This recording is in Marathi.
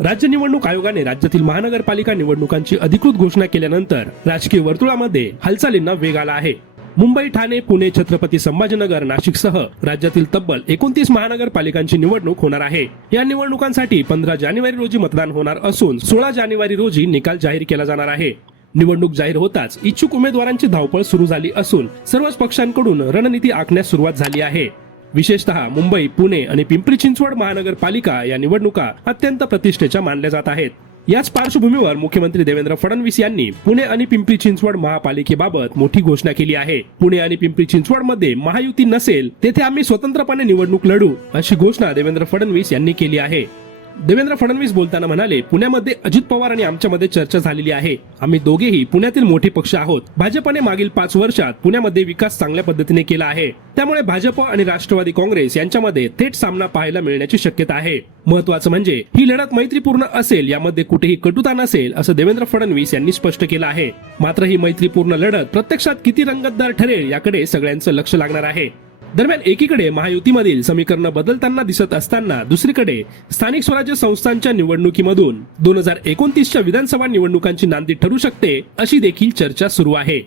राज्य निवडणूक आयोगाने राज्यातील महानगरपालिका निवडणुकांची अधिकृत घोषणा केल्यानंतर राजकीय वर्तुळामध्ये हालचालींना वेग आला आहे। मुंबई, ठाणे, पुणे, छत्रपती संभाजीनगर, नाशिकसह राज्यातील तब्बल 29 महानगरपालिकांची निवडणूक होणार आहे। या निवडणुकांसाठी 15 जानेवारी रोजी मतदान होणार असून 16 जानेवारी रोजी निकाल जाहीर केला जाणार आहे। निवडणूक जाहीर होताच इच्छुक उमेदवारांची धावपळ सुरू झाली असून सर्वच पक्षांकडून रणनीती आखण्यास सुरुवात झाली आहे। विशेषतः मुंबई, पुणे आणि पिंपरी चिंचवड महानगरपालिका या निवडणुका अत्यंत प्रतिष्ठेच्या मानल्या जात आहेत। याच पार्श्वभूमीवर मुख्यमंत्री देवेंद्र फडणवीस यांनी पुणे आणि पिंपरी चिंचवड महापालिकेबाबत मोठी घोषणा केली आहे। पुणे आणि पिंपरी चिंचवड मध्ये महायुती नसेल तेथे आम्ही स्वतंत्रपणे निवडणूक लढू, अशी घोषणा देवेंद्र फडणवीस यांनी केली आहे। देवेंद्र फडणवीस बोलताना म्हणाले, पुण्यामध्ये अजित पवार आणि आमच्यामध्ये चर्चा झालेली आहे। आम्ही दोघेही पुण्यातील मोठे पक्ष आहोत। भाजपने मागील 5 वर्षात पुण्यामध्ये विकास चांगल्या पद्धतीने केला आहे, त्यामुळे भाजप आणि राष्ट्रवादी काँग्रेस यांच्यामध्ये थेट सामना पाहायला मिळण्याची शक्यता आहे। महत्त्वाचं म्हणजे ही लढत मैत्रीपूर्ण असेल, यामध्ये कुठेही कटुता नसेल, असं देवेंद्र फडणवीस यांनी स्पष्ट केलं आहे। मात्र ही मैत्रीपूर्ण लढत प्रत्यक्षात किती रंगतदार ठरेल याकडे सगळ्यांचं लक्ष लागणार आहे। दरम्यान एकीकडे महायुतीमधील समीकरण बदलताना दिसत असताना दुसरीकडे स्थानिक स्वराज्य संस्थांच्या निवडणुकीमधून 2029च्या विधानसभा निवडणुकांची नांदी ठरू शकते, अशी देखील चर्चा सुरू आहे।